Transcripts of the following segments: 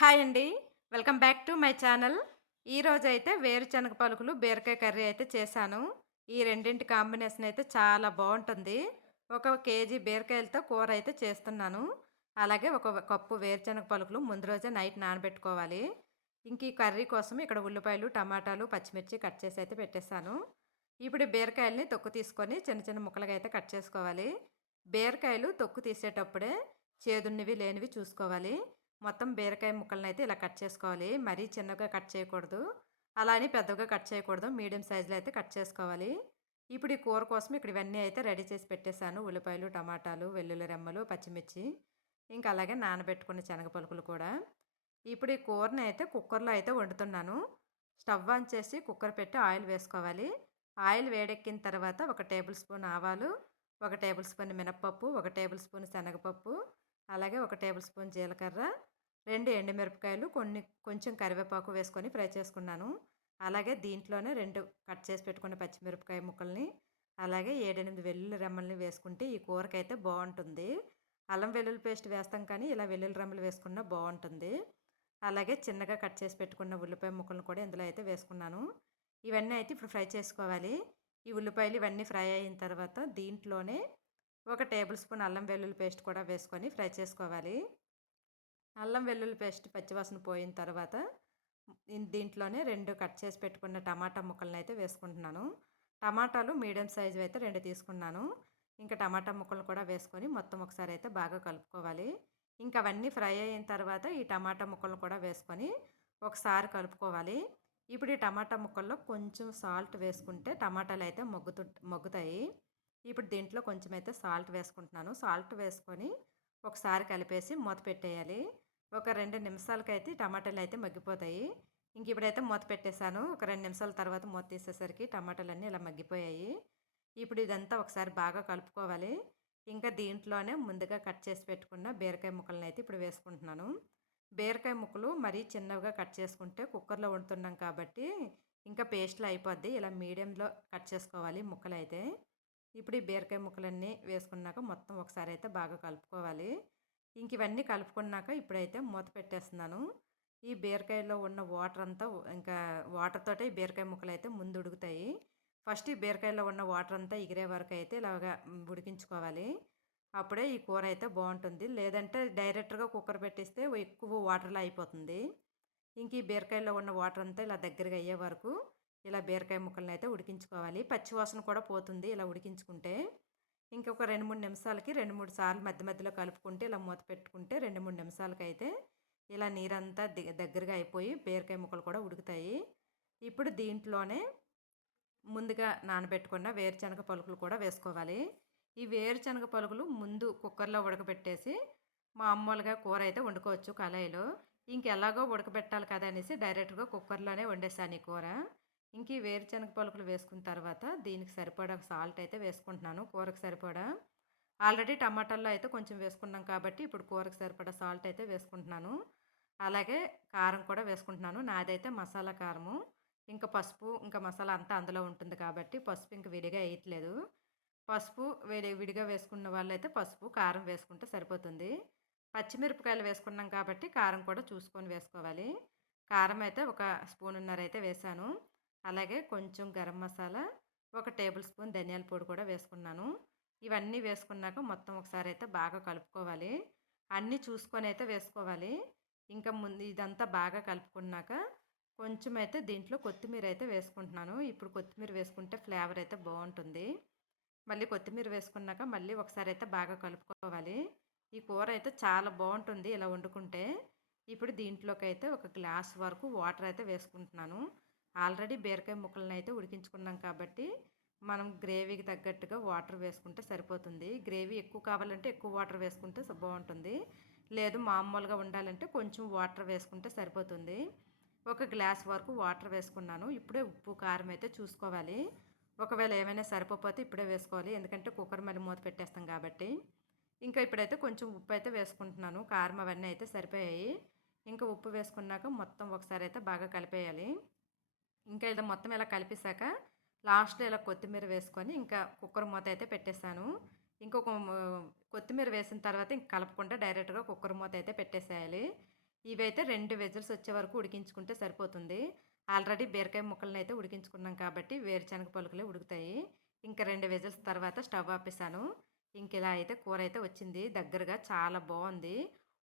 Hi అండి. Welcome back to my channel. ఈరోజు అయితే వేరుశనగ పలుకులు బీరకాయ కర్రీ అయితే చేశాను. ఈ రెండింటి కాంబినేషన్ అయితే చాలా బాగుంటుంది ఒక కేజీ బీరకాయలతో కూర అయితే చేస్తున్నాను. అలాగే ఒక కప్పు వేరుశనగ పలుకులు ముందు రోజే నైట్ నానబెట్టుకోవాలి. ఇంక ఈ కర్రీ కోసం ఇక్కడ ఉల్లిపాయలు టమాటాలు పచ్చిమిర్చి కట్ చేసి అయితే పెట్టేశాను. ఇప్పుడు బీరకాయలని తొక్కు తీసుకొని చిన్న చిన్న ముక్కలుగా అయితే కట్ చేసుకోవాలి. బీరకాయలు తొక్కు తీసేటప్పుడే చేదున్నవి లేనివి చూసుకోవాలి. మొత్తం బీరకాయ ముక్కలను అయితే ఇలా కట్ చేసుకోవాలి. మరీ చిన్నగా కట్ చేయకూడదు. అలా అని పెద్దగా కట్ చేయకూడదు. మీడియం సైజులో అయితే కట్ చేసుకోవాలి. ఇప్పుడు ఈ కూర కోసం ఇక్కడ ఇవన్నీ అయితే రెడీ చేసి పెట్టేశాను. ఉల్లిపాయలు టమాటాలు వెల్లుల్లి రెమ్మలు పచ్చిమిర్చి ఇంకా అలాగే నానబెట్టుకున్న శనగ పలుకులు కూడా. ఇప్పుడు ఈ కూరని అయితే కుక్కర్లో అయితే వండుతున్నాను. స్టవ్ ఆన్ చేసి కుక్కర్ పెట్టి ఆయిల్ వేసుకోవాలి. ఆయిల్ వేడెక్కిన తర్వాత ఒక టేబుల్ స్పూన్ ఆవాలు ఒక టేబుల్ స్పూన్ మినప్పప్పు ఒక టేబుల్ స్పూన్ శనగపప్పు అలాగే ఒక టేబుల్ స్పూన్ జీలకర్ర రెండు ఎండుమిరపకాయలు కొన్ని కొంచెం కరివేపాకు వేసుకొని ఫ్రై చేసుకున్నాను. అలాగే దీంట్లోనే రెండు కట్ చేసి పెట్టుకున్న పచ్చిమిరపకాయ ముక్కల్ని అలాగే ఏడెనిమిది వెల్లుల్లి రెమ్మల్ని వేసుకుంటే ఈ కూరకైతే బాగుంటుంది. అల్లం వెల్లుల్లి పేస్ట్ వేస్తాం కానీ ఇలా వెల్లుల్లి రెమ్మలు వేసుకున్నా బాగుంటుంది. అలాగే చిన్నగా కట్ చేసి పెట్టుకున్న ఉల్లిపాయ ముక్కలను కూడా ఇందులో అయితే వేసుకున్నాను. ఇవన్నీ అయితే ఇప్పుడు ఫ్రై చేసుకోవాలి. ఈ ఉల్లిపాయలు ఇవన్నీ ఫ్రై అయిన తర్వాత దీంట్లోనే ఒక టేబుల్ స్పూన్ అల్లం వెల్లుల్లి పేస్ట్ కూడా వేసుకొని ఫ్రై చేసుకోవాలి. అల్లం వెల్లుల్లి పేస్ట్ పచ్చివాసన పోయిన తర్వాత దీంట్లోనే రెండు కట్ చేసి పెట్టుకున్న టమాటా ముక్కలను అయితే వేసుకుంటున్నాను. టమాటాలు మీడియం సైజు అయితే రెండు తీసుకున్నాను. ఇంకా టమాటా ముక్కలు కూడా వేసుకొని మొత్తం ఒకసారి అయితే బాగా కలుపుకోవాలి. ఇంకా అవన్నీ ఫ్రై అయిన తర్వాత ఈ టమాటా ముక్కలను కూడా వేసుకొని ఒకసారి కలుపుకోవాలి. ఇప్పుడు ఈ టమాటా ముక్కల్లో కొంచెం సాల్ట్ వేసుకుంటే టమాటాలు అయితే మొగ్గుతు మొగ్గుతాయి. ఇప్పుడు దీంట్లో కొంచెం అయితే సాల్ట్ వేసుకుంటున్నాను. సాల్ట్ వేసుకొని ఒకసారి కలిపేసి మూత పెట్టేయాలి. ఒక రెండు నిమిషాలకైతే టమాటాలు అయితే మగ్గిపోతాయి. ఇంక ఇప్పుడైతే మూత పెట్టేశాను. ఒక రెండు నిమిషాల తర్వాత మూత తీసేసరికి టమాటాలు అన్నీ ఇలా మగ్గిపోయాయి. ఇప్పుడు ఇదంతా ఒకసారి బాగా కలుపుకోవాలి. ఇంకా దీంట్లోనే ముందుగా కట్ చేసి పెట్టుకున్న బీరకాయ ముక్కలను అయితే ఇప్పుడు వేసుకుంటున్నాను. బీరకాయ ముక్కలు మరీ చిన్నవిగా కట్ చేసుకుంటే కుక్కర్లో వండుతున్నాం కాబట్టి ఇంకా పేస్ట్లో అయిపోద్ది. ఇలా మీడియంలో కట్ చేసుకోవాలి ముక్కలు అయితే ఇప్పుడు ఈ బీరకాయ ముక్కలన్నీ వేసుకున్నాక మొత్తం ఒకసారి అయితే బాగా కలుపుకోవాలి. ఇంక ఇవన్నీ కలుపుకున్నాక ఇప్పుడైతే మూత పెట్టేస్తున్నాను. ఈ బీరకాయలో ఉన్న వాటర్ అంతా ఇంకా వాటర్ తోటే ఈ బీరకాయ ముక్కలు అయితే ముందు ఉడుకుతాయి. ఫస్ట్ ఈ బీరకాయలో ఉన్న వాటర్ అంతా ఎగిరే వరకు అయితే ఇలాగా ఉడికించుకోవాలి. అప్పుడే ఈ కూర అయితే బాగుంటుంది. లేదంటే డైరెక్ట్గా కుక్కర్ పెట్టిస్తే ఎక్కువ వాటర్లో అయిపోతుంది. ఇంక ఈ బీరకాయలో ఉన్న వాటర్ అంతా ఇలా దగ్గరగా అయ్యే వరకు ఇలా బీరకాయ ముక్కలను అయితే ఉడికించుకోవాలి. పచ్చివాసన కూడా పోతుంది ఇలా ఉడికించుకుంటే. ఇంకొక రెండు మూడు నిమిషాలకి రెండు మూడు సార్లు మధ్య మధ్యలో కలుపుకుంటే ఇలా మూత పెట్టుకుంటే రెండు మూడు నిమిషాలకైతే ఇలా నీరంతా దగ్గరగా అయిపోయి బీరకాయ ముక్కలు కూడా ఉడుకుతాయి. ఇప్పుడు దీంట్లోనే ముందుగా నానబెట్టుకున్న వేరుశనగ పలుకులు కూడా వేసుకోవాలి. ఈ వేరుశనగ పలుకులు ముందు కుక్కర్లో ఉడకబెట్టేసి మామూలుగా కూర అయితే వండుకోవచ్చు కళాయిలో. ఇంకెలాగో ఉడకబెట్టాలి కదా అనేసి డైరెక్ట్గా కుక్కర్లోనే వండేసాను ఈ కూర. ఇంక ఈ వేరుశనగ పలుకులు వేసుకున్న తర్వాత దీనికి సరిపడా సాల్ట్ అయితే వేసుకుంటున్నాను కూరకు సరిపడా. ఆల్రెడీ టమాటాల్లో అయితే కొంచెం వేసుకున్నాం కాబట్టి ఇప్పుడు కూరకు సరిపడా సాల్ట్ అయితే వేసుకుంటున్నాను. అలాగే కారం కూడా వేసుకుంటున్నాను. నాదైతే మసాలా కారము ఇంకా పసుపు ఇంకా మసాలా అంతా అందులో ఉంటుంది కాబట్టి పసుపు ఇంకా విడిగా వేయట్లేదు. పసుపు వేడి విడిగా వేసుకున్న వాళ్ళైతే పసుపు కారం వేసుకుంటే సరిపోతుంది. పచ్చిమిరపకాయలు వేసుకున్నాం కాబట్టి కారం కూడా చూసుకొని వేసుకోవాలి. కారం అయితే ఒక స్పూన్నర అయితే వేసాను. అలాగే కొంచెం గరం మసాలా ఒక టేబుల్ స్పూన్ ధనియాల పొడి కూడా వేసుకున్నాను. ఇవన్నీ వేసుకున్నాక మొత్తం ఒకసారి అయితే బాగా కలుపుకోవాలి. అన్నీ చూసుకొని అయితే వేసుకోవాలి. ఇంకా ముందు ఇదంతా బాగా కలుపుకున్నాక కొంచెం అయితే దీంట్లో కొత్తిమీర అయితే వేసుకుంటున్నాను. ఇప్పుడు కొత్తిమీర వేసుకుంటే ఫ్లేవర్ అయితే బాగుంటుంది. మళ్ళీ కొత్తిమీర వేసుకున్నాక మళ్ళీ ఒకసారి అయితే బాగా కలుపుకోవాలి. ఈ కూర అయితే చాలా బాగుంటుంది ఇలా వండుకుంటే. ఇప్పుడు దీంట్లోకి అయితే ఒక గ్లాస్ వరకు వాటర్ అయితే వేసుకుంటున్నాను. ఆల్రెడీ బీరకాయ ముక్కలను అయితే ఉడికించుకున్నాం కాబట్టి మనం గ్రేవీకి తగ్గట్టుగా వాటర్ వేసుకుంటే సరిపోతుంది. గ్రేవీ ఎక్కువ కావాలంటే ఎక్కువ వాటర్ వేసుకుంటే బాగుంటుంది. లేదు మామూలుగా ఉండాలంటే కొంచెం వాటర్ వేసుకుంటే సరిపోతుంది. ఒక గ్లాస్ వరకు వాటర్ వేసుకున్నాను. ఇప్పుడే ఉప్పు కారం అయితే చూసుకోవాలి. ఒకవేళ ఏమైనా సరిపోతే ఇప్పుడే వేసుకోవాలి. ఎందుకంటే కుక్కర్ మళ్ళీ మూత పెట్టేస్తాం కాబట్టి. ఇంకా ఇప్పుడైతే కొంచెం ఉప్పు అయితే వేసుకుంటున్నాను. కారం అవన్నీ అయితే సరిపోయాయి. ఇంకా ఉప్పు వేసుకున్నాక మొత్తం ఒకసారి అయితే బాగా కలిపేయాలి. ఇంకా ఇలా మొత్తం ఇలా కలిపేశాక లాస్ట్లో ఇలా కొత్తిమీర వేసుకొని ఇంకా కుక్కర్ మూత అయితే పెట్టేశాను. ఇంకొక కొత్తిమీర వేసిన తర్వాత ఇంక కలపకుండా డైరెక్ట్గా కుక్కర్ మూత అయితే పెట్టేసేయాలి. ఇవైతే రెండు వెజల్స్ వచ్చే వరకు ఉడికించుకుంటే సరిపోతుంది. ఆల్రెడీ బీరకాయ ముక్కలను అయితే ఉడికించుకున్నాం కాబట్టి వేరుశనగ పలుకులే ఉడుకుతాయి. ఇంకా రెండు వెజల్స్ తర్వాత స్టవ్ ఆపేసాను ఇంక ఇలా అయితే కూర అయితే వచ్చింది. దగ్గరగా చాలా బాగుంది.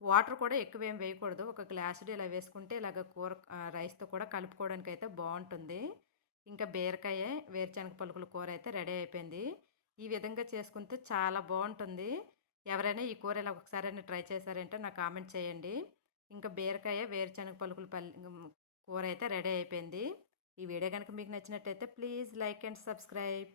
వాటర్ కూడా ఎక్కువ ఏం వేయకూడదు. ఒక గ్లాసుడు ఇలా వేసుకుంటే ఇలాగ కూర రైస్తో కూడా కలుపుకోవడానికి అయితే బాగుంటుంది ఇంకా బీరకాయ వేరుశనగ పలుకుల కూర అయితే రెడీ అయిపోయింది. ఈ విధంగా చేసుకుంటే చాలా బాగుంటుంది ఎవరైనా ఈ కూర ఇలా ఒకసారి ట్రై చేశారంటే నాకు కామెంట్ చేయండి. ఇంకా బీరకాయ వేరుశనగ పలుకుల పల్లి కూర అయితే రెడీ అయిపోయింది. ఈ వీడియో కనుక మీకు నచ్చినట్టయితే ప్లీజ్ లైక్ అండ్ సబ్స్క్రైబ్.